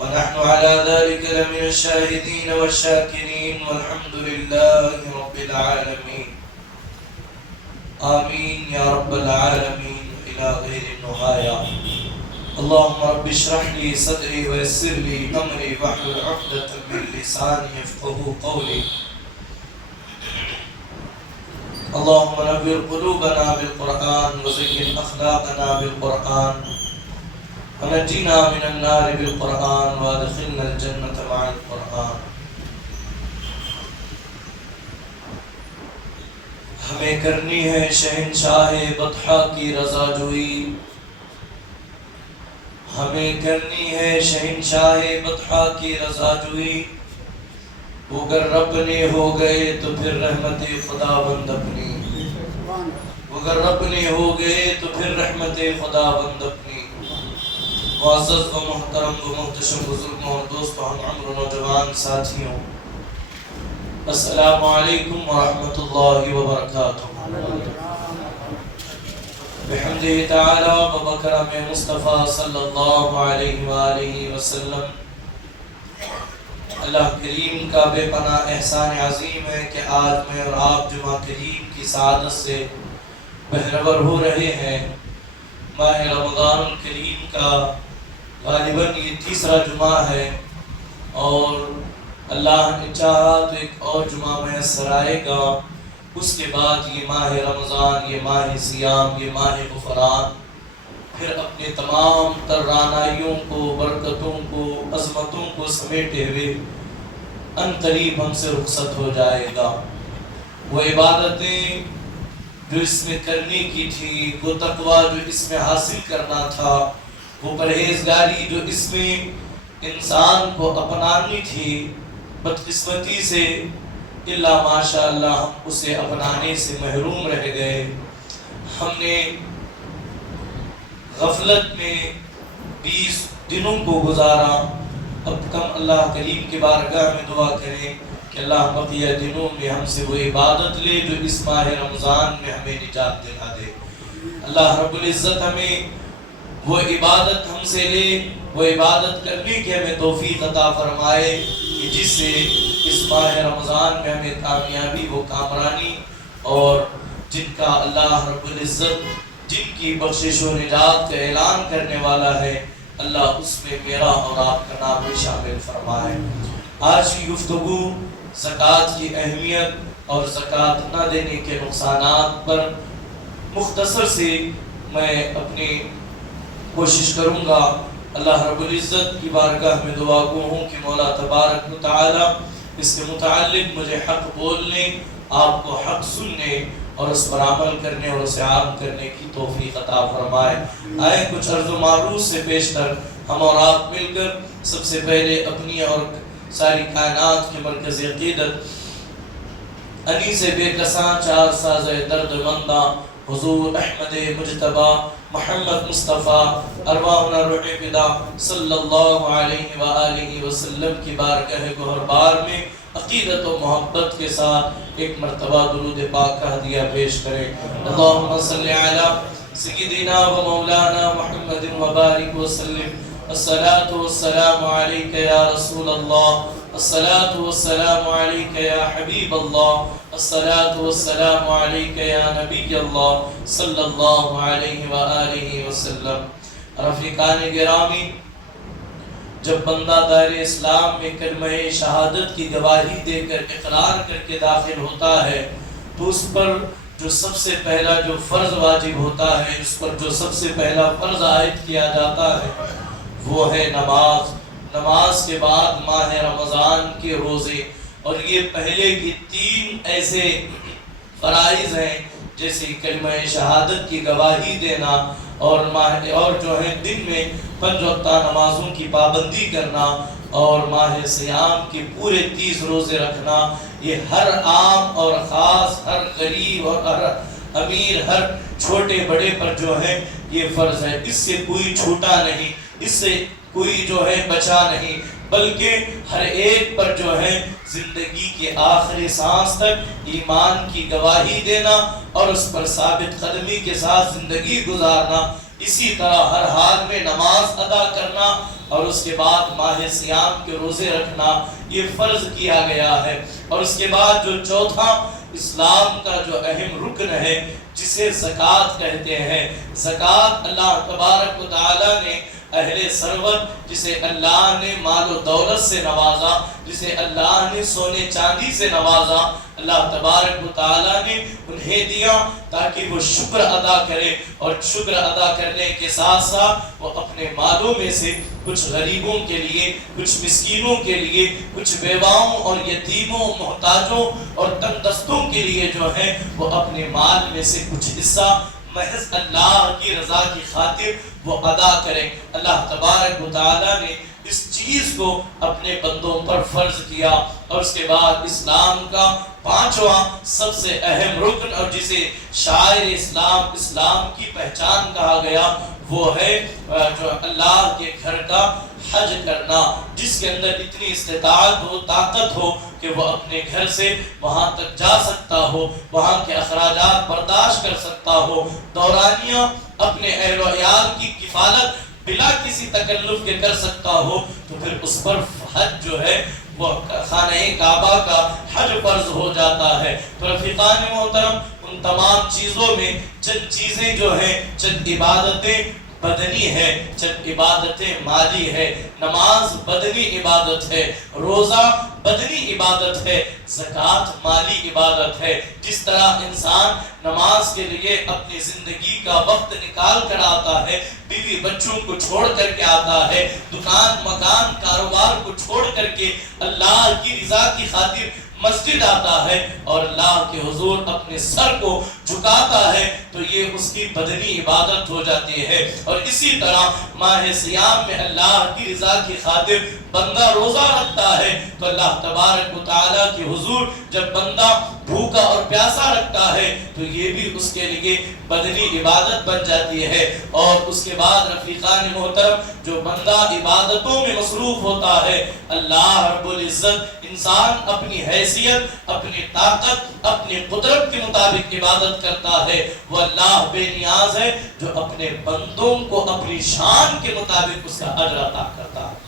ونحن على ذلك لمن الشاهدين والشاكرين والحمد لله رب العالمين آمين يا رب العالمين إلى غير النهاية. اللهم رب اشرح لي صدري ويسر لي أمري واحلل عقدة من لساني يفقهوا قولي. اللهم نور قلوبنا بالقرآن وزين أخلاقنا بالقرآن ونجنا من النار بالقرآن وادخلنا الجنة مع القرآن. ہمیں کرنی ہے شہنشاہ بطحا کی رضا جوئی، ہمیں کرنی ہے شہنشاہ بطحا کی رضا جوئی. اگر اپنے ہو گئے تو پھر رحمت خدا بند اپنی، اگر اپنے ہو گئے تو پھر رحمت خدا بند اپنی. معزز و محترم و محتشم بزرگوں اور دوستوں، ہم عمر نوجوان ساتھیوں، السلام علیکم ورحمۃ اللہ وبرکاتہ. بحمدہ تعالی و بکرم مصطفیٰ صلی اللہ علیہ وآلہ وسلم. اللہ کریم کا بے پناہ احسان عظیم ہے کہ آج میں اور آپ جمعہ کریم کی سعادت سے بہرور ہو رہے ہیں. ماہ رمضان الکریم کا غالباً یہ تیسرا جمعہ ہے، اور اللہ نے چاہا تو ایک اور جمعہ میسر آئے گا. اس کے بعد یہ ماہ رمضان، یہ ماہ صیام، یہ ماہ غفران پھر اپنے تمام تر رعنائیوں کو، برکتوں کو، عظمتوں کو سمیٹے ہوئے ان قریب ہم سے رخصت ہو جائے گا. وہ عبادتیں جو اس میں کرنے کی تھی، وہ تقوی جو اس میں حاصل کرنا تھا، وہ پرہیزگاری جو اس میں انسان کو اپنانی تھی، بدقسمتی سے الا ماشاء اللہ ہم اسے اپنانے سے محروم رہ گئے. ہم نے غفلت میں 20 دنوں کو گزارا. اب کم اللہ کریم کے بارگاہ میں دعا کریں کہ اللہ بقیہ دنوں میں ہم سے وہ عبادت لے جو اس ماہ رمضان میں ہمیں نجات دلا دے. اللہ رب العزت ہمیں وہ عبادت ہم سے لے، وہ عبادت کرنے کی ہمیں توفیق عطا فرمائے کہ جس سے اس ماہ رمضان میں ہمیں کامیابی و کامرانی، اور جن کا اللہ رب العزت جن کی بخشش و نجات کا اعلان کرنے والا ہے، اللہ اس میں میرا اور آپ کا نام بھی شامل فرمائے. آج کی گفتگو زکوٰۃ کی اہمیت اور زکوٰۃ نہ دینے کے نقصانات پر مختصر سے میں اپنی کوشش کروں گا. اللہ رب العزت کی بارگاہ میں دعا گو ہوں کہ مولا تبارک و تعالی اس کے متعلق مجھے حق بولنے، آپ کو حق سننے اور اس پر عمل کرنے اور اسے عام کرنے کی توفیق عطا فرمائے. آئے کچھ عرض و معروض سے پیشتر ہم اور آپ مل کر سب سے پہلے اپنی اور ساری کائنات کے مرکز عقیدت انی سے بے کساں چار ساز درد منداں حضور احمد مجتبیٰ محمد مصطفیٰ ارواحنا روح فدا صلی اللہ علیہ وآلہ وسلم کی بارگاہ گوہر بار میں عقیدت و محبت کے ساتھ ایک مرتبہ درود پاک کا ہدیہ پیش کریں. اللہم صلی علی سیدنا و مولانا محمد وبارک وسلم. الصلاة والسلام علیک یا رسول اللہ، الصلاة والسلام علیک یا حبیب اللہ، الصلاة والسلام علیک یا نبی اللہ صلی اللہ علیہ وآلہ وسلم. رفیقان گرامی، جب بندہ دائر اسلام میں کلمہ شہادت کی گواہی دے کر اقرار کر کے داخل ہوتا ہے تو اس پر جو سب سے پہلا جو فرض واجب ہوتا ہے، اس پر جو سب سے پہلا فرض عائد کیا جاتا ہے وہ ہے نماز. نماز کے بعد ماہ رمضان کے روزے، اور یہ پہلے کی 3 ایسے فرائض ہیں جیسے کلمہ شہادت کی گواہی دینا، اور جو ہے دن میں 5 وقتہ نمازوں کی پابندی کرنا، اور ماہ صیام کے پورے 30 روزے رکھنا. یہ ہر عام اور خاص، ہر غریب اور ہر امیر، ہر چھوٹے بڑے پر جو ہے یہ فرض ہے. اس سے کوئی چھوٹا نہیں، اس سے کوئی جو ہے بچا نہیں، بلکہ ہر ایک پر جو ہے زندگی کے آخری سانس تک ایمان کی گواہی دینا اور اس پر ثابت قدمی کے ساتھ زندگی گزارنا، اسی طرح ہر حال میں نماز ادا کرنا اور اس کے بعد ماہ صیام کے روزے رکھنا یہ فرض کیا گیا ہے۔ اور اس کے بعد جو چوتھا اسلام کا جو اہم رکن ہے جسے زکوٰۃ کہتے ہیں، زکوٰۃ اللہ تبارک و تعالی نے اہل ثروت جسے اللہ نے مال و دولت سے نوازا، جسے اللہ نے سونے چاندی سے نوازا، اللہ تبارک و تعالی نے انہیں دیا تاکہ وہ شکر ادا کرے، اور شکر ادا کرنے کے ساتھ ساتھ وہ اپنے مالوں میں سے کچھ غریبوں کے لیے، کچھ مسکینوں کے لیے، کچھ بیواؤں اور یتیموں، محتاجوں اور تنگ دستوں کے لیے جو ہے وہ اپنے مال میں سے کچھ حصہ محض اللہ کی رضا کی خاطر وہ ادا کریں۔ اللہ تبارک و تعالی نے اس چیز کو اپنے بندوں پر فرض کیا۔ اور اس کے بعد اسلام کا پانچواں سب سے اہم رکن اور جسے شاعر اسلام، اسلام کی پہچان کہا گیا، وہ ہے جو اللہ کے گھر کا حج کرنا، جس کے اندر اتنی استطاعت ہو، طاقت ہو کہ وہ اپنے گھر سے وہاں تک جا سکتا ہو، وہاں کے اخراجات برداشت کر سکتا ہو، دورانیہ اپنے اہل و عیال کی کفالت بلا کسی تکلف کے کر سکتا ہو، تو پھر اس پر حج جو ہے وہ خانہ کعبہ کا حج فرض ہو جاتا ہے۔ تو رفیقان محترم، ان تمام چیزوں میں چند چیزیں جو ہیں، چند عبادتیں بدنی ہے، چند عبادتیں مالی ہے۔ نماز بدنی عبادت ہے، روزہ بدنی عبادت ہے، زکوٰۃ مالی عبادت ہے۔ جس طرح انسان نماز کے لیے اپنی زندگی کا وقت نکال کر آتا ہے، بیوی بچوں کو چھوڑ کر کے آتا ہے، دکان مکان کاروبار کو چھوڑ کر کے اللہ کی رضا کی خاطر مسجد آتا ہے اور اللہ کے حضور اپنے سر کو جھکاتا ہے، تو یہ اس کی بدنی عبادت ہو جاتی ہے۔ اور اسی طرح ماہ صیام میں اللہ کی رضا کی خاطر بندہ روزہ رکھتا ہے، تو اللہ تبارک و تعالیٰ کے حضور جب بندہ بھوکا اور پیاسا رکھتا ہے تو یہ بھی اس کے لیے بدنی عبادت بن جاتی ہے۔ اور اس کے بعد رفیقان محترم، جو بندہ عبادتوں میں مصروف ہوتا ہے، اللہ رب العزت انسان اپنی حیثیت، اپنی طاقت، اپنی قدرت کے مطابق عبادت کرتا ہے، وہ اللہ بے نیاز ہے جو اپنے بندوں کو اپنی شان کے مطابق اس کا اجر عطا کرتا ہے،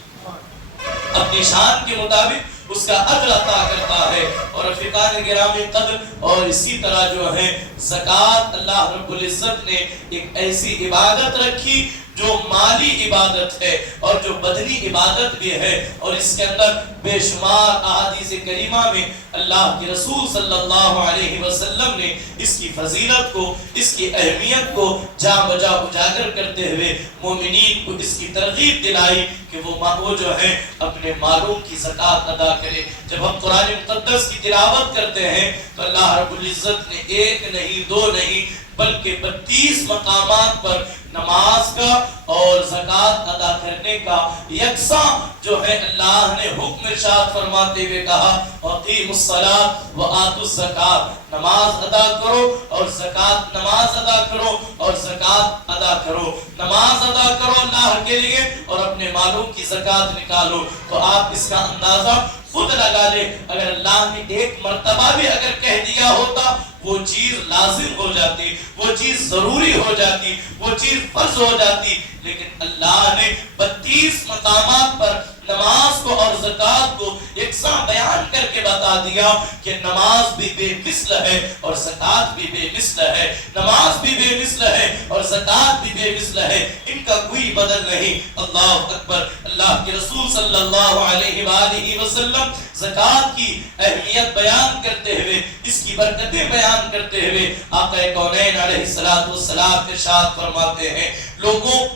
اپنی شان کے مطابق اس کا اجر عطا کرتا ہے۔ اور رفیقان گرامی قدر، اور اسی طرح جو ہے زکوٰۃ، اللہ رب العزت نے ایک ایسی عبادت رکھی جو مالی عبادت ہے اور جو بدنی عبادت بھی ہے، اور اس کے اندر بے شمار احادیث کریمہ میں اللہ کے رسول صلی اللہ علیہ وسلم نے اس کی فضیلت کو، اس کی اہمیت کو جاں بجا اجاگر کرتے ہوئے مومنین کو اس کی ترغیب دلائی کہ وہ جو ہے اپنے مالوں کی زکوٰۃ ادا کرے۔ جب ہم قرآن مقدس کی تلاوت کرتے ہیں تو اللہ رب العزت نے ایک نہیں، دو نہیں، بلکہ 32 مقامات پر نماز کا اور زکوٰۃ ادا کرنے کا یکساں جو ہے اللہ نے حکم ارشاد فرماتے ہوئے کہا، اقیموا الصلاۃ وآتوا الزکاۃ، نماز ادا کرو اور زکوٰۃ، نماز ادا کرو اور زکوٰۃ ادا کرو، نماز ادا کرو اللہ کے لیے اور اپنے مالوں کی زکوٰۃ نکالو۔ تو آپ اس کا اندازہ خود لگا لے، اگر اللہ نے ایک مرتبہ بھی اگر کہہ دیا ہوتا وہ چیز لازم ہو جاتی، وہ چیز ضروری ہو جاتی، وہ چیز فرض ہو جاتی، لیکن اللہ نے 32 مقامات پر نماز کو اور زکوٰۃ کو یکساں بیان کر کے بتا دیا کہ نماز بھی بے مثل ہے اور زکوٰۃ بھی بے مثل ہے، نماز بھی بے مثل ہے اور زکوٰۃ بھی بے مثل ہے، ان کا کوئی بدل نہیں۔ اللہ اکبر۔ اللہ کے رسول صلی اللہ علیہ وآلہ وسلم زکوٰۃ کی اہمیت بیان کرتے ہوئے، اس کی برکتیں بیان کرتے ہوئے آقا کونین علیہ السلام ارشاد فرماتے ہیں، لوگوں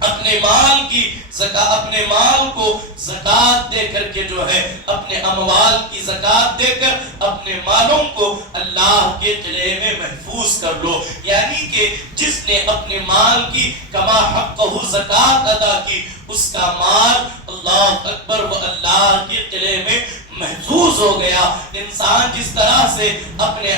اپنے مال کی اپنے مال کو زکوٰۃ دے کر کے جو ہے، اپنے اموال کی زکوٰۃ دے کر اپنے مالوں کو اللہ کے قلعے میں محفوظ کر لو، یعنی کہ جس نے اپنے مال کی کما حقہ زکوٰۃ ادا کی، اس کا مال اللہ اکبر وہ اللہ کے قلعے میں محفوظ ہو گیا. انسان جس طرح سے اپنے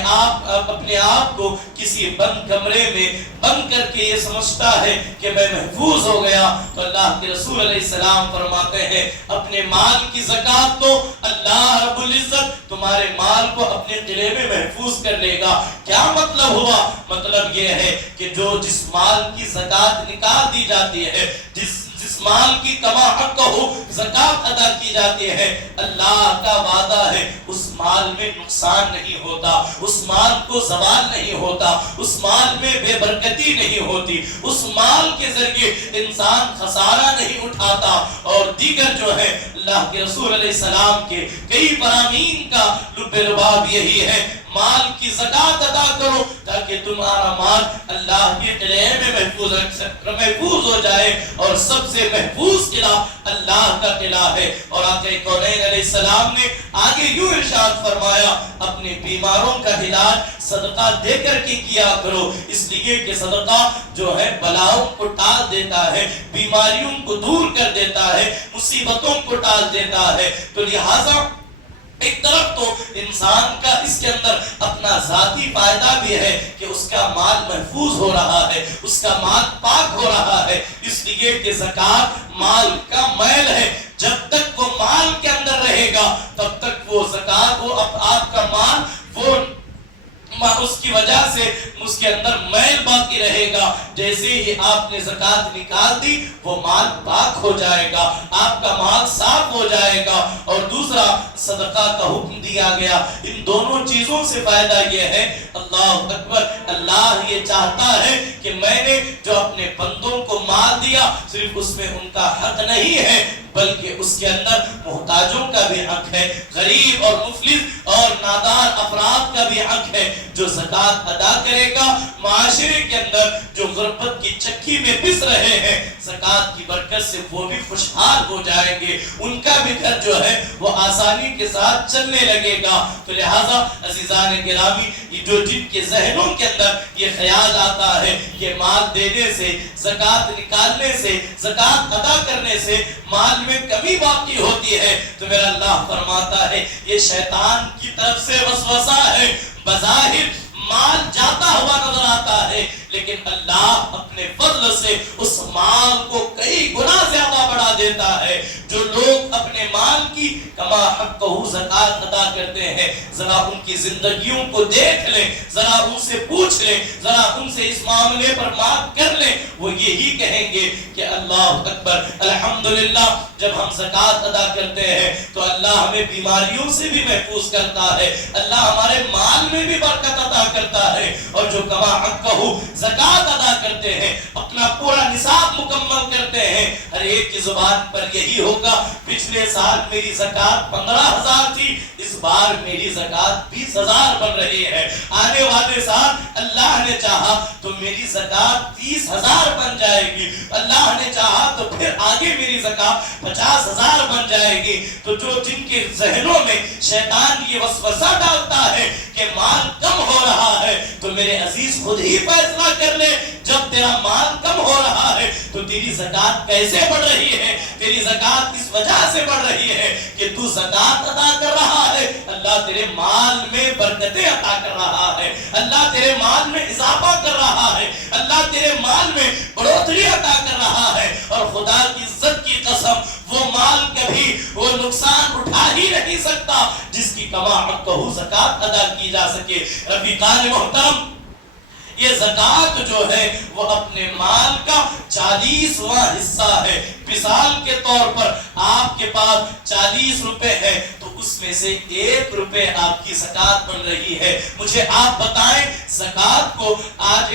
آپ کو کسی بند کمرے میں بند کر کے یہ سمجھتا ہے کہ میں محفوظ ہو گیا، تو اللہ کے رسول علیہ السلام فرماتے ہیں اپنے مال کی زکوٰۃ تو اللہ رب العزت تمہارے مال کو اپنے قلعے میں محفوظ کر لے گا. کیا مطلب ہوا؟ مطلب یہ ہے کہ جس مال کی زکوٰۃ نکال دی جاتی ہے، جس مال کی کما حق ہو زکوٰۃ ادا کی جاتی ہے، اللہ کا وعدہ ہے اس مال میں نقصان نہیں ہوتا، اس مال کو زوال نہیں ہوتا، اس مال میں بے برکتی نہیں ہوتی، اس مال کے ذریعے انسان خسارہ نہیں اٹھاتا. اور دیگر جو ہے اللہ کے رسول علیہ السلام کے کئی فرامین کا لب لباب یہی ہے، مال کی زکوٰۃ ادا کرو تاکہ تمہارا مال اللہ کے قلعے میں محفوظ ہو جائے. اور سب سے محفوظ قلعہ اللہ کا قلعہ ہے. اور آقا کونین علیہ السلام نے آگے یوں ارشاد فرمایا اپنے بیماروں کا علاج صدقہ دے کر کے کیا کرو، اس لیے کہ صدقہ جو ہے بلاؤں کو ٹال دیتا ہے، بیماریوں کو دور کر دیتا ہے، مصیبتوں کو ٹال دیتا ہے. تو لہٰذا ایک طرف تو انسان کا اس کے اندر اپنا ذاتی فائدہ بھی ہے کہ اس کا مال محفوظ ہو رہا ہے، اس کا مال پاک ہو رہا ہے، اس لیے کہ زکوٰۃ مال کا میل ہے. جب تک وہ مال کے اندر رہے گا تب تک وہ زکوٰۃ وہ آپ کا مال وہ اس کی وجہ سے اس کے اندر میل باقی رہے گا. جیسے ہی آپ نے زکوٰۃ نکال دی وہ مال پاک ہو جائے گا، آپ کا مال صاف ہو جائے گا. اور دوسرا صدقہ کا حکم دیا گیا. ان دونوں چیزوں سے فائدہ یہ ہے، اللہ اکبر، اللہ یہ چاہتا ہے کہ میں نے جو اپنے بندوں کو مال دیا صرف اس میں ان کا حق نہیں ہے بلکہ اس کے اندر محتاجوں کا بھی حق ہے، غریب اور مفلس اور نادار افراد کا بھی حق ہے. جو زکوٰۃ ادا کرے گا معاشرے کے اندر جو غربت کی چکی میں پس رہے ہیں، زکوٰۃ کی برکت سے وہ بھی خوشحال ہو جائیں گے، ان کا بھی گھر جو ہے وہ آسانی کے ساتھ چلنے لگے گا. تو لہٰذا عزیزان گرامی، جو جن کے ذہنوں کے اندر یہ خیال آتا ہے کہ مال دینے سے، زکوٰۃ نکالنے سے، زکوٰۃ ادا کرنے سے مال میں کمی باقی ہوتی ہے، تو میرا اللہ فرماتا ہے یہ شیطان کی طرف سے وسوسہ ہے. بظاہر مال جاتا ہوا نظر آتا ہے لیکن اللہ اپنے فضل سے اس مال کو کئی گنا زیادہ بڑھا دیتا ہے. جو لوگ اپنے مال کی کما حقہ زکوٰۃ ادا کرتے ہیں، ذرا ان کی زندگیوں کو دیکھ لیں، ذرا ان سے پوچھ لیں، ذرا ان سے اس معاملے پر بات کر لیں، وہ یہی کہیں گے کہ اللہ اکبر، الحمدللہ جب ہم زکوٰۃ ادا کرتے ہیں تو اللہ ہمیں بیماریوں سے بھی محفوظ کرتا ہے، اللہ ہمارے مال میں بھی برکت عطا کرتا ہے. اور جو کما حقہ زکوٰۃ ادا کرتے ہیں، اپنا پورا نصاب مکمل کرتے ہیں، ہر ایک کی زبان پر یہی ہوگا پچھلے سال میری زکوٰۃ 15,000 تھی، اس بار میری زکوٰۃ 20,000 بن رہی ہے، آنے والے سال اللہ نے چاہا تو میری زکوٰۃ 30,000 بن جائے گی، اللہ نے چاہا تو پھر آگے میری زکوٰۃ 50,000 بن جائے گی. تو جو جن کے ذہنوں میں شیطان یہ وسوسہ ڈالتا ہے کہ مال کم ہو رہا ہے، تو میرے عزیز خود ہی فیصلہ کر لے، جب تیرا مال کم ہو رہا ہے تو تیری زکوٰۃ کیسے بڑھ رہی ہے؟ تیری زکوٰۃ اس وجہ سے بڑھ رہی ہے کہ تو زکوٰۃ ادا کر رہا ہے، اللہ تیرے مال میں برکتیں عطا کر رہا ہے، اللہ تیرے مال میں اضافہ کر رہا ہے، اللہ تیرے مال میں بڑھوتری عطا کر رہا ہے. اور خدا کی عزت کی قسم وہ مال کبھی وہ نقصان اٹھا ہی نہیں سکتا جس کی کما حقہ زکوٰۃ ادا کی جا سکے. رفیقان محترم، یہ زکوٰۃ جو ہے وہ اپنے مال کا 40واں حصہ ہے. مثال کے طور پر آپ کے پاس 40 روپے ہے تو اس میں سے 1 روپے آپ کی زکوٰۃ بن رہی ہے. مجھے آپ بتائیں زکوٰۃ کو آج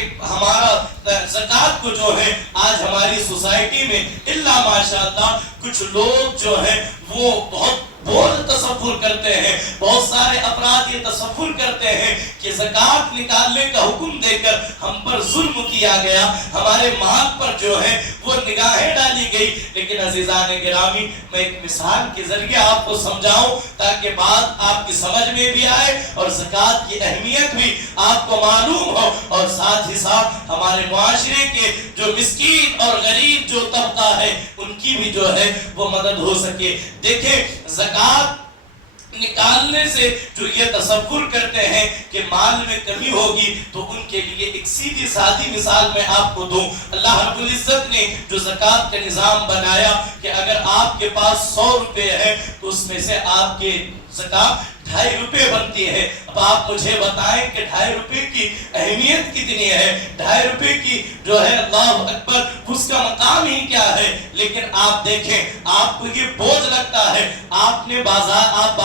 زکوٰۃ کو جو ہے آج ہماری سوسائٹی میں الا ماشاءاللہ کچھ لوگ جو ہیں وہ بہت بہت تصور کرتے ہیں، بہت سارے افراد یہ تصور کرتے ہیں کہ زکوٰۃ نکالنے کا حکم دے کر ہم پر ظلم کیا گیا، ہمارے مال پر جو ہے وہ نگاہیں ڈالی گئی. لیکن عزیزان گرامی، میں ایک مثال کے ذریعے آپ کو سمجھاؤں تاکہ بات آپ کی سمجھ میں بھی آئے اور زکوٰۃ کی اہمیت بھی آپ کو معلوم ہو، اور ساتھ ہی ساتھ ہمارے معاشرے کے جو مسکین اور غریب جو طبقہ ہے ان کی بھی جو ہے وہ مدد ہو سکے. دیکھیں زکوٰۃ نکالنے سے جو یہ تصور کرتے ہیں کہ مال میں کمی ہوگی، تو ان کے لیے ایک سیدھی سادی مثال میں آپ کو دوں۔ اللہ رب العزت نے جو زکوٰۃ کا نظام بنایا کہ اگر آپ کے پاس 100 روپے ہے تو اس میں سے آپ کے زکوٰۃ 2.5 روپے بنتی ہے۔ اب آپ مجھے بتائیں کہ 2.5 روپے کی اہمیت کتنی ہے، 2.5 روپے کی جو ہے اللہ اکبر اس کا مقام ہی کیا ہے۔ لیکن آپ دیکھیں، آپ کو یہ بوجھ لگتا ہے، آپ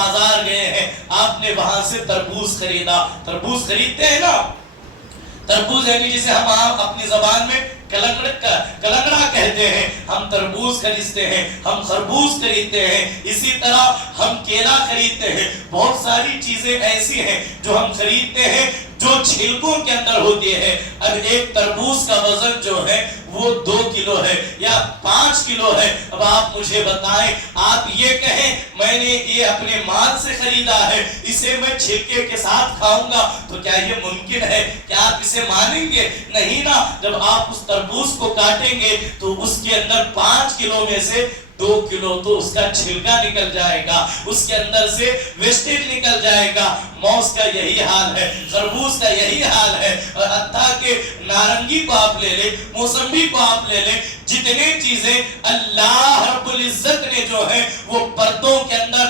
بازار گئے ہیں، آپ نے وہاں سے تربوز خریدا۔ تربوز خریدتے ہیں نا، تربوز یعنی جسے ہم اپنی زبان میں کلنگڑا کہتے ہیں، ہم تربوز خریدتے ہیں، ہم خربوز خریدتے ہیں، اسی طرح ہم کیلا خریدتے ہیں۔ بہت ساری چیزیں ایسی ہیں جو ہم خریدتے ہیں جو چھلکوں کے اندر ہوتی ہے۔ اب ایک تربوز کا وزن جو ہے وہ 2 کلو ہے یا 5 کلو ہے۔ اب آپ مجھے بتائیں، آپ یہ کہیں میں نے یہ اپنے مال سے خریدا ہے، اسے میں چھلکے کے ساتھ کھاؤں گا، تو کیا یہ ممکن ہے؟ کیا آپ اسے مانیں گے؟ نہیں نا۔ جب آپ اس تربوز کو کاٹیں گے تو اس کے اندر 5 کلو میں سے 2 کلو تو اس کا چھلکا نکل جائے گا، اس کے اندر سے ویسٹیج نکل جائے گا۔ موز کا یہی حال ہے، خربوز کا یہی حال ہے، اور حتیٰ کہ نارنگی کو آپ لے لیں، موسمبی کو آپ لے لیں، جتنے چیزیں اللہ رب العزت نے جو ہے وہ پردوں کے اندر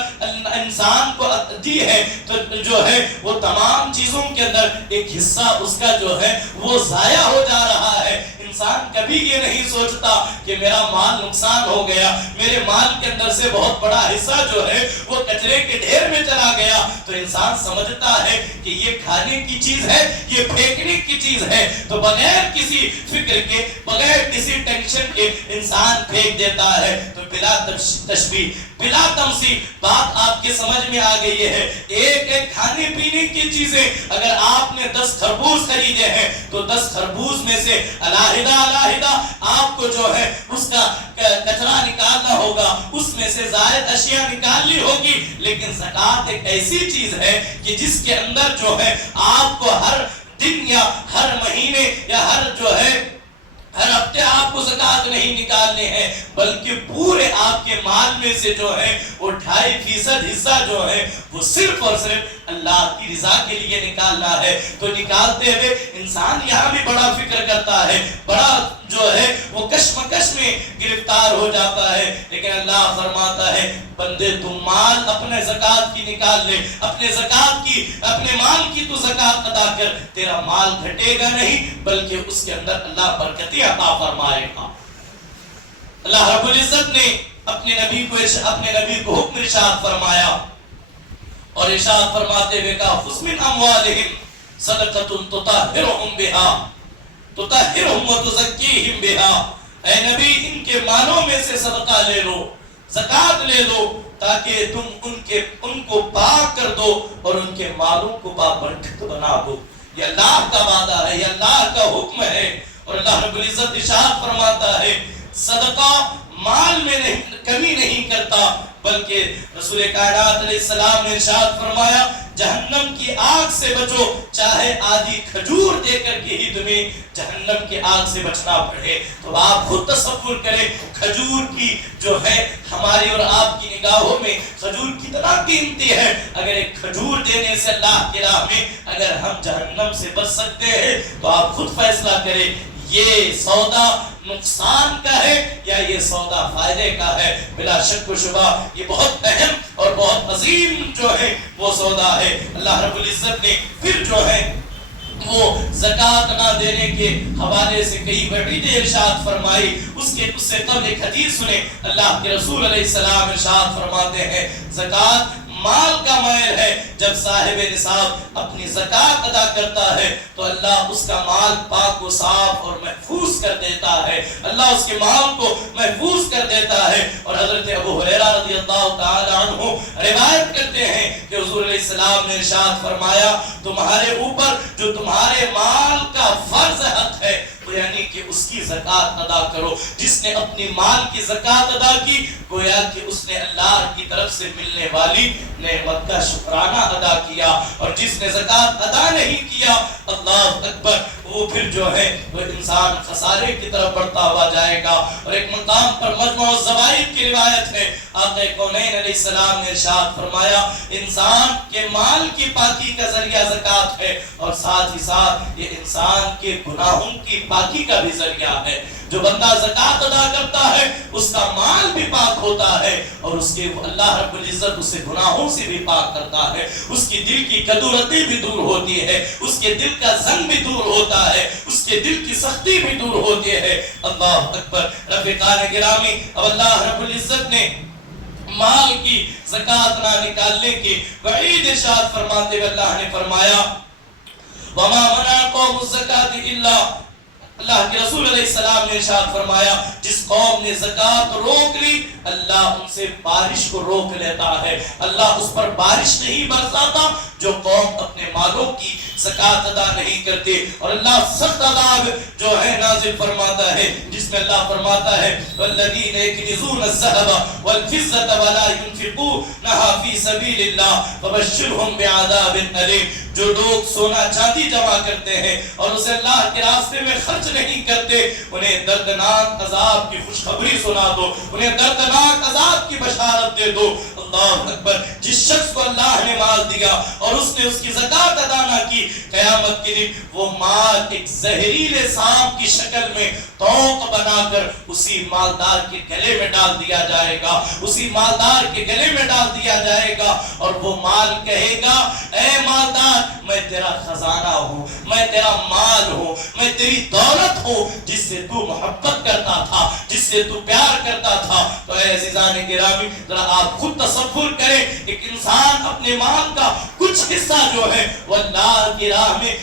انسان کو دی ہے، تو جو ہے وہ تمام چیزوں کے اندر ایک حصہ اس کا جو ہے وہ ضائع ہو جا رہا ہے۔ انسان کبھی یہ نہیں سوچتا کہ میرا مال نقصان ہو گیا، میرے مال کے اندر سے بہت بڑا حصہ جو ہے وہ کچرے کے ڈھیر میں چلا گیا، تو انسان سمجھتا ہے کہ یہ کھانے کی چیز ہے، یہ پھینکنے کی چیز ہے، تو بغیر کسی فکر کے، بغیر کسی ٹینشن کے انسان پھینک دیتا ہے۔ تو بلا تشبیہ، بلا تمثیل بات آپ کے سمجھ میں آ گئی ہے۔ ایک ایک کھانے پینے کی چیزیں اگر آپ نے 10 خربوز خریدے ہیں تو 10 خربوز میں سے علیحدہ آپ کو جو ہے اس کا کچرا نکالنا ہوگا، اس میں سے زائد اشیاء نکالنی ہوگی۔ لیکن زکوٰۃ ایک ایسی چیز ہے کہ جس کے اندر جو ہے آپ کو ہر دن یا ہر مہینے یا ہر ہفتے آپ کو زکوٰۃ نہیں نکالنے ہیں، بلکہ پورے آپ کے مال میں سے جو ہے وہ 2.5% حصہ جو ہے وہ صرف اور صرف اللہ کی رضا کے لیے نکالنا ہے۔ تو نکالتے ہوئے انسان یہاں بھی بڑا فکر کرتا ہے، بڑا جو ہے وہ کشمکش میں گرفتار ہو جاتا ہے، لیکن اللہ فرماتا ہے بندے تم مال اپنے زکوٰۃ کی نکال لے، اپنے زکوٰۃ کی، اپنے مال کی تو زکوٰۃ ادا کر، تیرا مال گھٹے گا نہیں بلکہ اس کے اندر اللہ برکتیں عطا فرمائے گا۔ اللہ رب العزت نے اپنے نبی کو حکم ارشاد فرمایا، اور ارشاد فرماتے ہوئے کہا خذ من اموالہم صدقۃ تطہرہم بہا تطہرہم وتزکیہم بہا، اے نبی ان کے مالوں میں سے صدقہ لے لو، زکوٰۃ لے لو، تاکہ تم ان کو پاک کر دو اور ان کے مالوں کو بابرکت بنا دو۔ یہ اللہ کا وعدہ ہے، یہ اللہ کا حکم ہے۔ اور اللہ رب العزت ارشاد فرماتا ہے صدقہ مال میں کمی نہیں کرتا، بلکہ رسول کائنات علیہ السلام نے ارشاد فرمایا جہنم کی آگ سے بچو، چاہے آدھی کھجور دے کر کے ہی تمہیں جہنم کی آگ سے بچنا پڑے۔ تو آپ خود تصور کریں کھجور کی جو ہے ہماری اور آپ کی نگاہوں میں کھجور کتنا قیمتی ہے، اگر ایک کھجور دینے سے اللہ کی راہ میں اگر ہم جہنم سے بچ سکتے ہیں تو آپ خود فیصلہ کریں یہ سودا نقصان کا ہے یا یہ سودا فائدے کا ہے۔ بلا شک و شبہ یہ بہت اہم اور بہت عظیم جو ہے وہ سودا ہے۔ اللہ رب العزت نے پھر جو ہے وہ زکوٰۃ نہ دینے کے حوالے سے کئی وعیدیں ارشاد فرمائی۔ اس سے قبل ایک حدیث سنیں، اللہ کے رسول علیہ السلام ارشاد فرماتے ہیں زکوٰۃ مال کا مائل ہے، جب صاحب نصاب اپنی زکوٰۃ ادا کرتا ہے تو اللہ اس کا مال پاک و صاف اور محفوظ کر دیتا ہے، اللہ اس کے مال کو محفوظ کر دیتا ہے۔ اور حضرت ابو ہریرہ رضی اللہ تعالی عنہ روایت کرتے ہیں کہ حضور علیہ السلام نے ارشاد فرمایا تمہارے اوپر جو تمہارے مال کا فرض حق ہے یعنی کہ اس کی زکوٰۃ ادا کرو۔ جس نے اپنی مال کی زکوٰۃ ادا کی گویا کہ اس نے اللہ کی طرف سے ملنے والی نعمت کا شکرانہ ادا کیا، اور جس نے زکوٰۃ ادا نہیں کیا اللہ اکبر وہ پھر جو ہے وہ انسان خسارے کی طرف بڑھتا ہوا جائے گا۔ اور ایک مقام پر مجمع الزوائد شریف کی روایت ہے، آقا کونین علیہ السلام نے ارشاد فرمایا انسان کے مال کی پاکی کا ذریعہ زکوٰۃ ہے، اور ساتھ ہی ساتھ یہ انسان کے گناہوں کی پاکی کا بھی ذریعہ ہے۔ جو بندہ زکوٰۃ ادا کرتا ہے اس کا مال بھی پاک ہوتا ہے، اور اس کے اللہ رب العزت اسے گناہوں سے بھی پاک کرتا ہے، اس کی دل کی کدورتی بھی دور ہوتی ہے، اس کے دل کا زنگ بھی دور ہوتا ہے، اس کے دل کی سختی بھی دور ہوتی ہے۔ اللہ اکبر۔ رفیقان گرامی، اب اللہ رب العزت نے مال کی زکوٰۃ نہ نکالنے کی وعید ارشاد فرماتے ہوئے اللہ نے فرمایا وَمَا مَنَعَكُمُ الزَّكَاةِ إِلَّا، اللہ کے رسول علیہ السلام نے ارشاد فرمایا جس قوم نے زکوٰۃ روک لی اللہ ان سے بارش کو روک لیتا ہے، اللہ اس پر بارش نہیں برساتا جو قوم اپنے مالوں کی زکوٰۃ ادا نہیں کرتے۔ اور اللہ سخت عذاب جو ہے نازل فرماتا ہے، جس میں اللہ فرماتا ہے والذین یکنزون الذهب والفضة ولا ينفقونها في سبيل الله فبشرهم بعذاب أليم۔ جو لوگ سونا چاندی جمع کرتے ہیں اور اسے اللہ کے راستے میں خرچ نہیں کرتے، انہیں دردناک عذاب کی خوشخبری سنا دو، انہیں دردناک عذاب کی بشارت دے دو۔ اللہ اکبر۔ جس شخص کو اللہ نے مال دیا اور اس نے اس کی زکوٰۃ ادا نہ کی، قیامت کے دن وہ مال ایک زہریلے سانپ کی شکل میں توق بنا کر اسی مالدار کے گلے میں ڈال دیا جائے گا، اسی مالدار کے گلے میں ڈال دیا جائے گا، اور وہ مال کہے گا اے مالدار میں تیرا خزانہ ہوں، میں تیرا مال ہوں، میں تیری دولت ہوں جس سے تو محبت کرتا تھا، جس سے تو پیار کرتا تھا۔ تو اے عزیزان گرامی، ذرا آپ خود تصور کریں ایک انسان اپنے مال کا کچھ حصہ جو ہے وہ اللہ کی راہ میں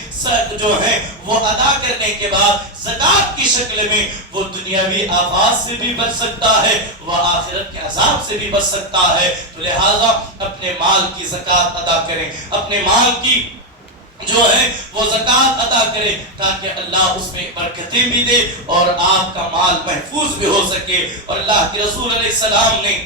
جو ہے وہ ادا کرنے کے بعد زکوٰۃ کی شکل میں وہ دنیاوی آفات سے بھی بچ سکتا ہے، وہ آخرت کے عذاب سے بھی بچ سکتا ہے۔ تو لہٰذا اپنے مال کی زکوٰۃ ادا کریں، اپنے مال کی جو ہے وہ زکوٰۃ ادا کرے تاکہ اللہ اس میں برکتیں بھی دے اور آپ کا مال محفوظ بھی ہو سکے۔ اور اللہ کے رسول علیہ السلام نے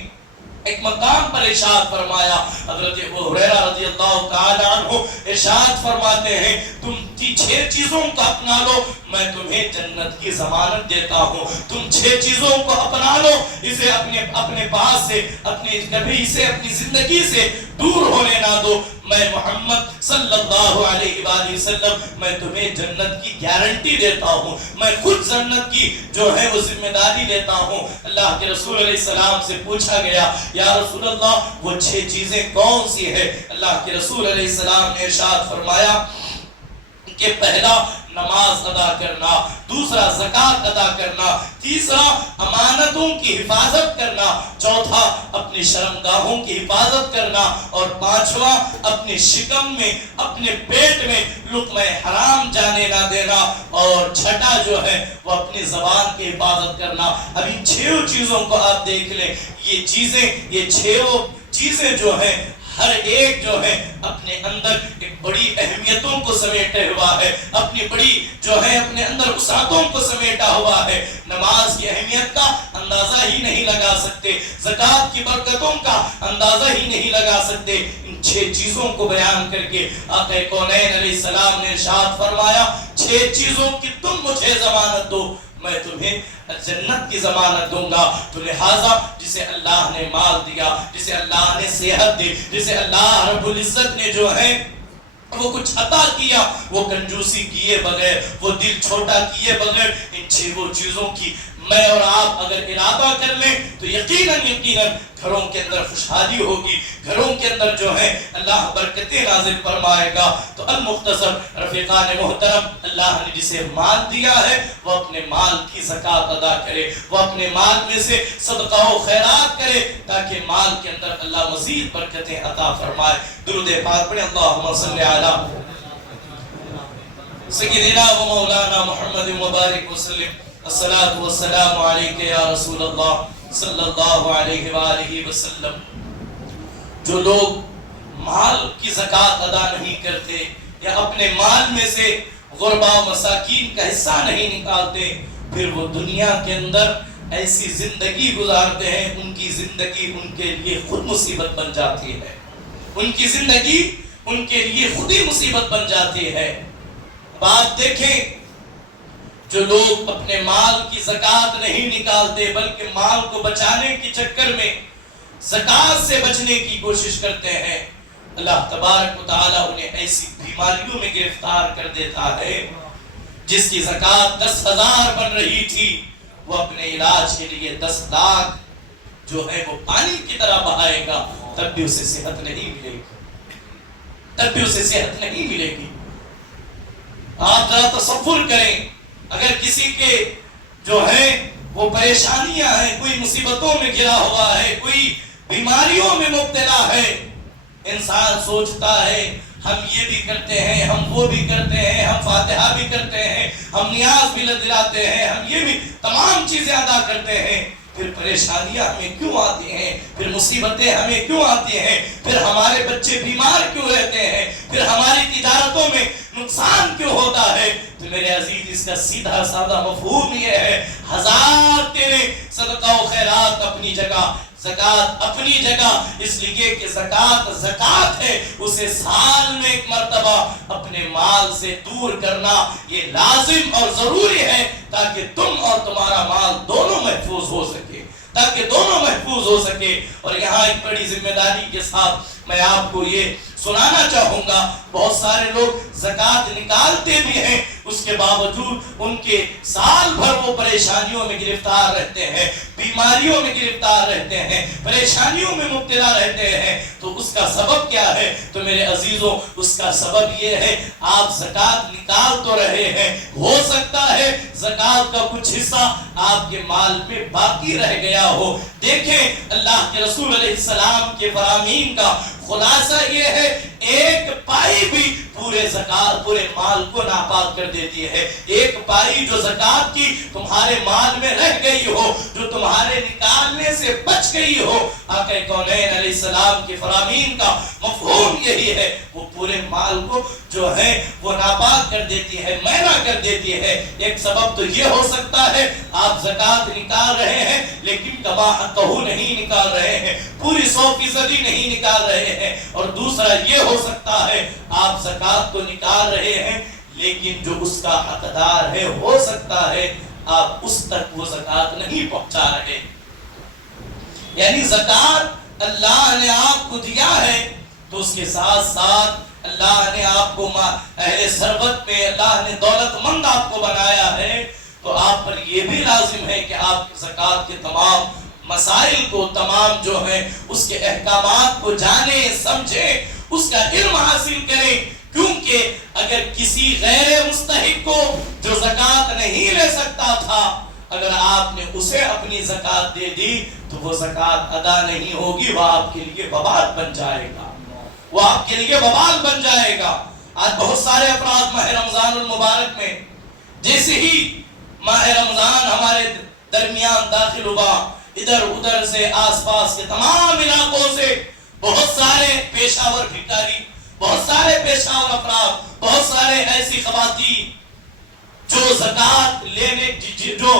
ایک مقام پر ارشاد فرمایا، حضرت ابو ہریرہ رضی اللہ تعالی عنہ ارشاد فرماتے ہیں تم 6 چیزوں کو اپنا لو میں تمہیں جنت کی ضمانت دیتا ہوں۔ تم 6 چیزوں کو اپنا لو، اسے اپنے پاس سے کبھی اسے اپنی زندگی سے دور ہونے نہ دو، میں محمد صلی اللہ علیہ وآلہ وسلم میں تمہیں جنت کی گارنٹی دیتا ہوں، میں خود جنت کی جو ہے وہ ذمہ داری لیتا ہوں۔ اللہ کے رسول علیہ السلام سے پوچھا گیا یا رسول اللہ وہ 6 چیزیں کون سی ہے؟ اللہ کے رسول علیہ السلام نے ارشاد فرمایا کہ پہلا نماز ادا کرنا، دوسرا زکوٰۃ ادا کرنا، تیسرا امانتوں کی حفاظت کرنا، چوتھا اپنی شرمگاہوں کی حفاظت کرنا، اور پانچواں اپنے شکم میں اپنے پیٹ میں لقمہ حرام جانے نہ دینا، اور چھٹا جو ہے وہ اپنی زبان کی حفاظت کرنا۔ اب ان 6 چیزوں کو آپ دیکھ لیں، یہ 6 چیزیں جو ہیں ہر ایک جو ہے اپنے اندر ایک بڑی اہمیتوں کو سمیٹے ہوا ہے، اپنی بڑی جو ہے اپنے اندر وسعتوں کو سمیٹا ہوا ہے۔ نماز کی اہمیت کا اندازہ ہی نہیں لگا سکتے، زکوٰۃ کی برکتوں کا اندازہ ہی نہیں لگا سکتے۔ ان 6 چیزوں کو بیان کر کے آقا کونین علیہ السلام نے ارشاد فرمایا 6 چیزوں کی تم مجھے ضمانت دو میں تمہیں جنت کی ضمانت دوں گا۔ تو لہٰذا جسے اللہ نے مال دیا، جسے اللہ نے صحت دی، جسے اللہ رب العزت نے جو ہے وہ کچھ عطا کیا، وہ کنجوسی کیے بغیر، وہ دل چھوٹا کیے بغیر ان 6 چیزوں کی میں اور آپ اگر ارادہ کر لیں تو یقیناً گھروں کے اندر خوشحالی ہوگی، گھروں کے اندر جو ہے اللہ برکتیں نازل فرمائے گا۔ تو المختصر رفیقان محترم، اللہ نے جسے مال دیا ہے وہ اپنے مال کی زکوٰۃ ادا کرے، وہ اپنے مال میں سے صدقہ و خیرات کرے تاکہ مال کے اندر اللہ مزید برکتیں عطا فرمائے۔ درود پاک پڑھیں، اللہم صلی علی سیدنا و مولانا محمد مبارک وسلم۔ الصلاة والسلام علیکہ یا رسول اللہ صلی اللہ علیہ وآلہ وسلم۔ جو لوگ مال کی زکوٰۃ ادا نہیں کرتے یا اپنے مال میں سے غربا و مساکین کا حصہ نہیں نکالتے، پھر وہ دنیا کے اندر ایسی زندگی گزارتے ہیں ان کی زندگی ان کے لیے خود مصیبت بن جاتی ہے، ان کی زندگی ان کے لیے خود ہی مصیبت بن جاتی ہے۔ بات دیکھیں جو لوگ اپنے مال کی زکوٰۃ نہیں نکالتے بلکہ مال کو بچانے کے چکر میں زکوٰۃ سے بچنے کی کوشش کرتے ہیں، اللہ تبارک و تعالیٰ انہیں ایسی بیماریوں میں گرفتار کر دیتا ہے، جس کی زکوٰۃ 10,000 بن رہی تھی وہ اپنے علاج کے لیے 10 لاکھ جو ہے وہ پانی کی طرح بہائے گا، تب بھی اسے صحت نہیں ملے گی، تب بھی اسے صحت نہیں ملے گی۔ آپ ذرا تصور کریں، اگر کسی کے جو ہے وہ پریشانیاں ہیں، کوئی مصیبتوں میں گھرا ہوا ہے، کوئی بیماریوں میں مبتلا ہے، انسان سوچتا ہے ہم یہ بھی کرتے ہیں، ہم وہ بھی کرتے ہیں، ہم فاتحہ بھی کرتے ہیں، ہم نیاز بھی دلاتے ہیں، ہم یہ بھی تمام چیزیں ادا کرتے ہیں، پھر پریشانیاں ہمیں کیوں آتی ہیں، پھر مصیبتیں ہمیں کیوں آتی ہیں، پھر ہمارے بچے بیمار کیوں رہتے ہیں، پھر ہماری تجارتوں میں نقصان کیوں ہوتا ہے؟ تو میرے عزیز اس کا سیدھا سادہ مفہوم یہ ہے، ہزار تیرے صدقہ و خیرات اپنی جگہ، زکوٰۃ اپنی جگہ، اس لیے کہ زکوٰۃ ہے، اسے سال میں ایک مرتبہ اپنے مال سے دور کرنا یہ لازم اور ضروری ہے، تاکہ تم اور تمہارا مال دونوں محفوظ ہو سکے، تاکہ دونوں محفوظ ہو سکے۔ اور یہاں ایک بڑی ذمہ داری کے ساتھ میں آپ کو یہ سنانا چاہوں گا، بہت سارے لوگ زکوٰۃ نکالتے بھی ہیں، اس کے باوجود ان کے سال بھر وہ پریشانیوں میں گرفتار رہتے ہیں، بیماریوں میں گرفتار رہتے ہیں، پریشانیوں میں مبتلا رہتے ہیں۔ تو اس کا سبب کیا ہے؟ تو میرے عزیزوں اس کا سبب یہ ہے، آپ زکوٰۃ نکال تو رہے ہیں، ہو سکتا ہے زکوٰۃ کا کچھ حصہ آپ کے مال میں باقی رہ گیا ہو۔ دیکھیں اللہ کے رسول علیہ السلام کے فرامین کا خلاصہ یہ ہے، ایک پائی بھی پورے مال کو ناپاک کر دیتی ہے۔ ایک پائی جو زکوٰۃ کی تمہارے مال میں رہ گئی ہو، جو تمہارے نکالنے سے بچ گئی ہو، آقا کونین علیہ السلام کے فرامین کا مفہوم یہی ہے، وہ پورے مال کو جو ہے وہ ناپاک کر دیتی ہے، میلا کر دیتی ہے۔ ایک سبب تو یہ ہو سکتا ہے آپ زکوٰۃ نکال رہے ہیں لیکن کما حقہ نہیں نکال رہے ہیں، پوری 100% نہیں نکال رہے ہیں، اور دوسرا یہ ہو سکتا ہے آپ زکوٰۃ تو نکال رہے ہیں لیکن جو اس کا حقدار ہے ہو سکتا ہے آپ اس تک وہ زکوٰۃ نہیں پہنچا رہے۔ یعنی زکوٰۃ اللہ نے آپ کو دیا ہے تو اس کے ساتھ ساتھ اللہ نے آپ کو اہل ثروت میں، اللہ نے دولت مند آپ کو بنایا ہے، تو آپ پر یہ بھی لازم ہے کہ آپ زکوٰۃ کے تمام مسائل کو، تمام جو ہے اس کے احکامات کو جانیں، سمجھیں، اس کا علم حاصل کریں، کیونکہ اگر کسی غیر مستحق کو جو زکوٰۃ نہیں لے سکتا تھا، اگر آپ نے اسے اپنی زکوٰۃ دے دی تو وہ زکوٰۃ ادا نہیں ہوگی، وہ آپ کے لیے وبال بن جائے گا، وہ آپ کے لیے وبال بن جائے گا۔ آج بہت سارے افراد ماہ رمضان المبارک میں جیسے ہی ماہ رمضان ہمارے درمیان داخل ہوا، ادھر ادھر سے آس پاس کے تمام علاقوں سے بہت سارے پیشہ ور بھکاری، بہت سارے پیشہ ور افراد، بہت سارے ایسی خواتین جو زکوٰۃ لینے، جو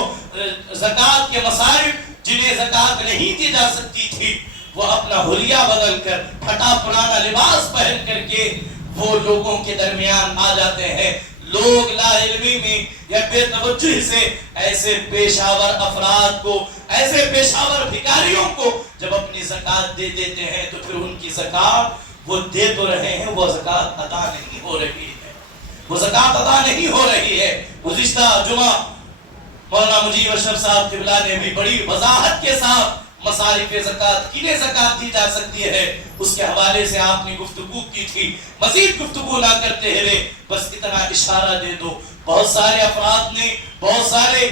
زکوٰۃ کے مصارف جنہیں زکوٰۃ نہیں دی جا سکتی تھی، وہ اپنا حلیہ بدل کر، پھٹا پرانا لباس پہن کر کے وہ لوگوں کے درمیان آ جاتے ہیں۔ لوگ لا علمی میں یا بے توجہی سے ایسے پیشہ ور افراد کو، ایسے پیشہ ور بھکاریوں کو جب اپنی زکوٰۃ دے دیتے ہیں تو پھر ان کی زکوٰۃ وہ دے تو رہے ہیں، وہ زکوٰۃ ادا نہیں ہو رہی ہے، وہ زکوٰۃ ادا نہیں ہو رہی ہے۔ گزشتہ جمعہ مولانا مجیب اشرف صاحب قبلہ نے بھی بڑی وضاحت کے ساتھ مصارف زکوٰۃ، کنہیں زکوٰۃ دی جا سکتی ہے، اس کے حوالے سے آپ نے گفتگو کی تھی۔ مزید گفتگو نہ کرتے ہوئے بس اتنا اشارہ دے دو، بہت سارے افراد نے، بہت سارے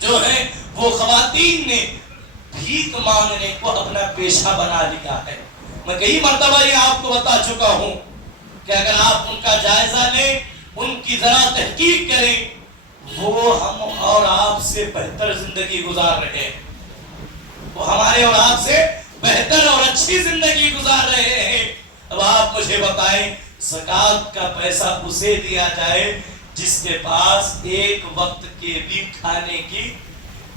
جو ہیں وہ خواتین نے بھیک مانگنے کو اپنا پیشہ بنا لیا ہے۔ میں کئی مرتبہ یہ آپ کو بتا چکا ہوں کہ اگر آپ ان کا جائزہ لیں، ان کی ذرا تحقیق کریں، وہ ہم اور آپ سے بہتر زندگی گزار رہے ہیں، وہ ہمارے اور آپ سے بہتر اور اچھی زندگی گزار رہے ہیں۔ اب آپ مجھے بتائیں زکوٰۃ کا پیسہ اسے دیا جائے جس کے پاس ایک وقت کے بھی کھانے کی،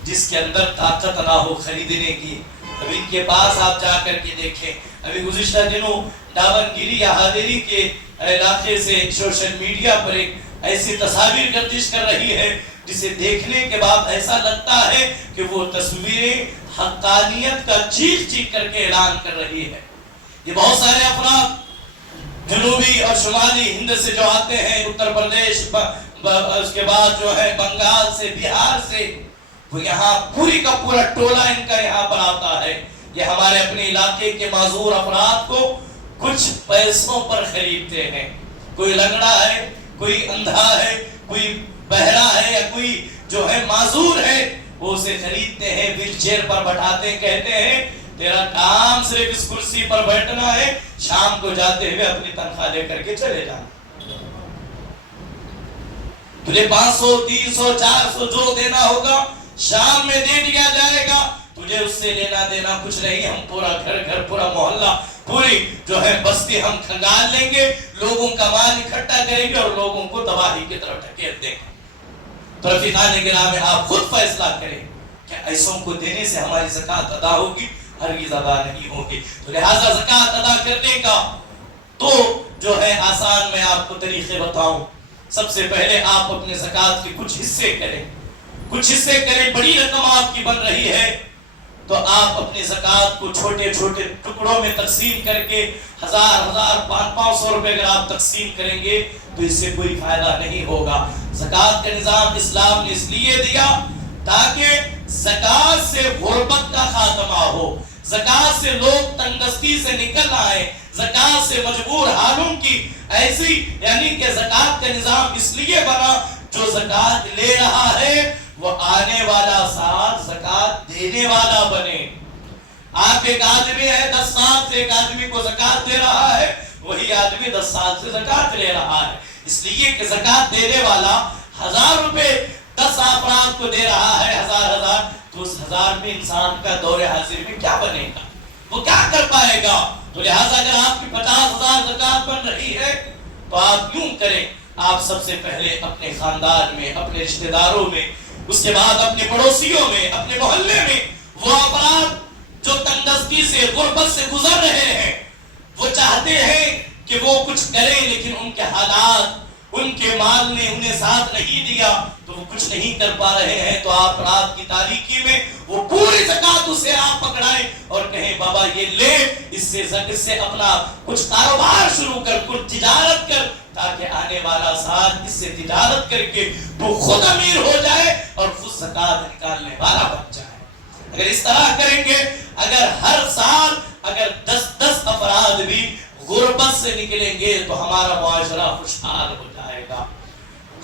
جس کے اندر طاقت نہ ہو خریدنے کی۔ اب ان کے پاس آپ جا کر کے دیکھیں، ابھی گزشتہ دنوں داون گیری یا حاضری کے علاقے سے سوشل میڈیا پر ایک ایسی تصاویر گردش کر رہی ہے جسے دیکھنے کے بعد ایسا لگتا ہے کہ وہ تصویریں حقانیت کا چیخ چیخ کر کے اعلان کر رہی ہے۔ یہ بہت سارے افراد جنوبی اور شمالی ہند سے جو آتے ہیں، اتر پردیش، اس کے بعد جو ہے بنگال سے، بہار سے، وہ یہاں پوری کا پورا ٹولہ ان کا یہاں پر آتا ہے۔ یہ ہمارے اپنے علاقے کے معذور افراد کو کچھ پیسوں پر خریدتے ہیں۔ کوئی لنگڑا ہے، کوئی اندھا ہے، کوئی بہرا ہے، یا کوئی جو ہے معذور ہے، وہ اسے خریدتے ہیں، ویل چیئر پر بٹھاتے ہیں، کہتے ہیں تیرا کام صرف اس کرسی پر بیٹھنا ہے، شام کو جاتے ہوئے اپنی تنخواہ لے کر کے چلے جانا، تجھے 500 300 400 جو دینا ہوگا شام میں دے دیا جائے گا، تجھے اس سے لینا دینا کچھ نہیں، ہم پورا گھر گھر، پورا محلہ، پوری جو ہے بستی ہم کھنگال لیں گے، لوگوں کا مال اکٹھا کریں گے اور لوگوں کو تباہی کی طرف ڈھکیل دیں گے۔ تو رفیقان گرامی، آپ خود فیصلہ کریں کہ ایسوں کو دینے سے ہماری زکوٰۃ ادا ہوگی؟ ہرگز ادا نہیں ہوگی۔ تو لہٰذا زکوٰۃ ادا کرنے کا تو جو ہے آسان میں آپ کو طریقے بتاؤں۔ سب سے پہلے آپ اپنے زکوٰۃ کے کچھ حصے کریں، کچھ حصے کریں۔ بڑی رقم آپ کی بن رہی ہے تو آپ اپنی زکوٰۃ کو چھوٹے چھوٹے ٹکڑوں میں تقسیم کر کے 1000 500 روپے اگر آپ تقسیم کریں گے تو اس سے کوئی فائدہ نہیں ہوگا۔ زکوٰۃ کا نظام اسلام نے اس لیے دیا تاکہ زکوٰۃ سے غربت کا خاتمہ ہو، زکوٰۃ سے لوگ تنگدستی سے نکل آئے، زکوٰۃ سے مجبور حالوں کی ایسی، یعنی کہ زکوٰۃ کا نظام اس لیے بنا جو زکوٰۃ لے رہا ہے وہ آنے والا سال زکوٰۃ دینے والا بنے۔ آپ ایک آدمی ہے 10 سال سے ایک آدمی کو زکوٰۃ دے رہا ہے، وہی آدمی 10 سال سے زکوٰۃ لے رہا ہے، اس لیے کہ زکوٰۃ دینے والا 1000 روپے 10 افراد کو دے رہا ہے، 1000 تو اس 1000 میں انسان کا دور حاضر میں کیا بنے گا، وہ کیا کر پائے گا؟ تو لہٰذا اگر آپ کی 50,000 زکوٰۃ بن رہی ہے تو آپ یوں کریں، آپ سب سے پہلے اپنے خاندان میں، اپنے رشتہ داروں میں، اس کے بعد اپنے پڑوسیوں میں، اپنے محلے میں وہ افراد جو تنگدستی سے، غربت سے گزر رہے ہیں، وہ چاہتے ہیں کہ وہ کچھ کریں لیکن ان کے حالات، ان کے مال نے انہیں ساتھ نہیں دیا تو وہ کچھ نہیں کر پا رہے ہیں، تو آپ رات کی تاریکی میں وہ پوری زکوٰۃ اسے آپ پکڑائیں اور کہیں بابا یہ لے، اس سے اپنا کچھ کاروبار شروع کر، کچھ تجارت کر، تاکہ آنے والا سال اس سے تجارت کر کے تو خود امیر ہو جائے اور خود زکوٰۃ نکالنے والا بن جائے۔ اگر اس طرح کریں گے، اگر ہر سال اگر 10 افراد بھی غربت سے نکلیں گے تو ہمارا معاشرہ خوشحال ہو جائے گا،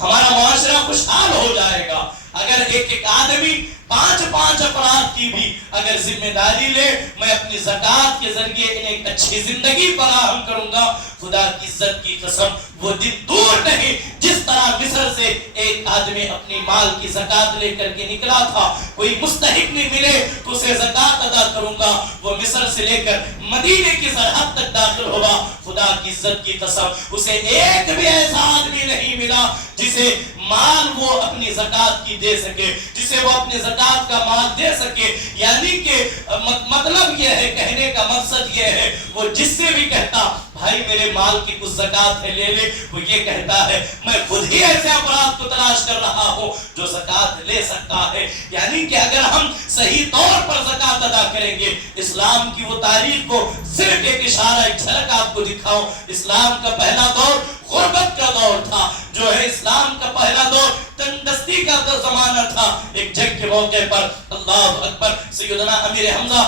ہمارا معاشرہ خوشحال ہو جائے گا۔ اگر ایک آدمی 5 افراد کی بھی اگر ذمہ داری لے، میں اپنی زکوٰۃ کے ذریعے انہیں ایک اچھی زندگی فراہم کروں گا، خدا کی عزت کی قسم وہ دن دور نہیں جس طرح مصر سے ایک آدمی اپنی مال کی زکوٰۃ لے کر کے نکلا تھا، کوئی مستحق نہیں ملے تو اسے زکوٰۃ ادا کروں گا، وہ مصر سے لے کر مدینے کی سرحد تک داخل ہوا، خدا کی عزت کی قسم اسے ایک بھی ایسا آدمی نہیں ملا جسے مال وہ اپنی زکوٰۃ کی دے سکے، جسے وہ اپنی زکوٰۃ کا مال دے سکے۔ یعنی کہ مطلب یہ ہے، کہنے کا مقصد یہ ہے، وہ جس سے بھی کہتا بھائی میرے مال کی کچھ زکوٰۃ ہے لے لے، وہ یہ کہتا ہے میں خود ہی ایسے افراد کو تلاش کر رہا ہوں جو زکوٰۃ لے سکتا ہے۔ یعنی کہ اگر ہم صحیح طور پر زکوٰۃ ادا کریں گے، اسلام کی وہ تاریخ کو صرف ایک اشارہ، ایک جھلک آپ کو دکھاؤں، اسلام کا پہلا دور غربت کا دور تھا، جو ہے اسلام کا پہلا دور تنگدستی کا زمانہ تھا۔ ایک جنگ کے موقع پر اللہ اکبر، سیدنا امیر حمزہ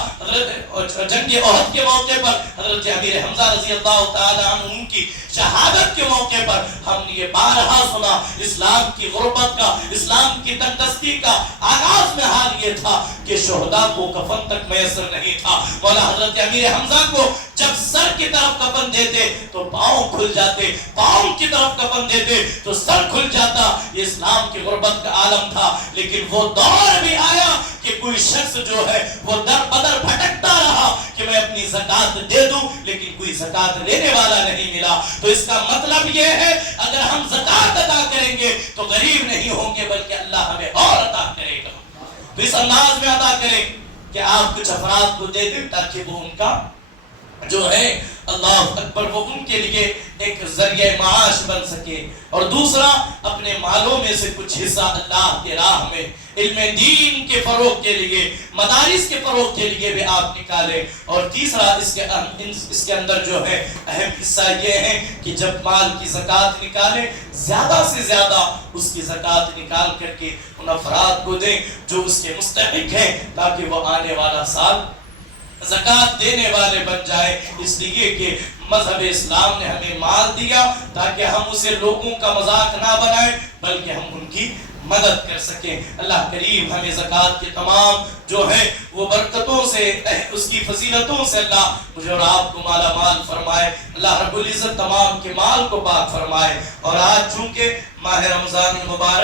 جنگ احد کے موقع پر حضرت امیر حمزہ رضی اللہ تعالی عنہ کی شہادت کے موقع پر ہم نے یہ بارہا سنا، اسلام کی غربت کا، اسلام کی تنگدستی کا آغاز میں حال یہ تھا کہ شہداء کو کفن تک میسر نہیں تھا۔ مولا حضرت امیر حمزہ کو جب سر کی طرف کفن دیتے تو پاؤں کھل جاتے، پاؤں کی طرف کفن دیتے تو سر کھل جاتا۔ یہ اسلام کی غربت کا عالم تھا، لیکن وہ دور بھی آیا کہ کوئی شخص جو ہے وہ در بدر بھٹکتا رہا کہ میں اپنی زکوٰۃ دے دوں، لیکن کوئی زکوٰۃ لینے والا نہیں ملا۔ تو اس کا مطلب یہ ہے اگر ہم زکوٰۃ ادا کریں گے تو غریب نہیں ہوں گے بلکہ اللہ ہمیں اور عطا کرے گا۔ تو اس انداز میں ادا کریں کہ آپ کچھ افراد کو دے دیں تاکہ وہ ان کا جو ہے اللہ اکبر وہ ان کے لیے ایک ذریعہ معاش بن سکے. اور دوسرا اپنے مالوں میں سے کچھ حصہ اللہ کے راہ میں علم دین کے فروغ کے لیے مدارس کے فروغ کے لیے بھی آپ نکالیں. اور تیسرا اس کے اندر جو ہے اہم حصہ یہ ہے کہ جب مال کی زکوٰۃ نکالیں زیادہ سے زیادہ اس کی زکوٰۃ نکال کر کے ان افراد کو دیں جو اس کے مستحق ہیں تاکہ وہ آنے والا سال زکوٰۃ دینے والے بن جائے. اس لیے کہ مذہب اسلام نے ہمیں مال دیا تاکہ ہم اسے لوگوں کا مذاق نہ بنائیں بلکہ ہم ان کی مدد کر سکیں. اللہ کریم ہمیں زکوٰۃ کے تمام جو ہے وہ برکتوں سے اس کی فضیلتوں سے اللہ مجھے اور آپ کو مالا مال فرمائے. اللہ رب العزت تمام کے مال کو پاک فرمائے. اور آج چونکہ ماہ رمضان المبارک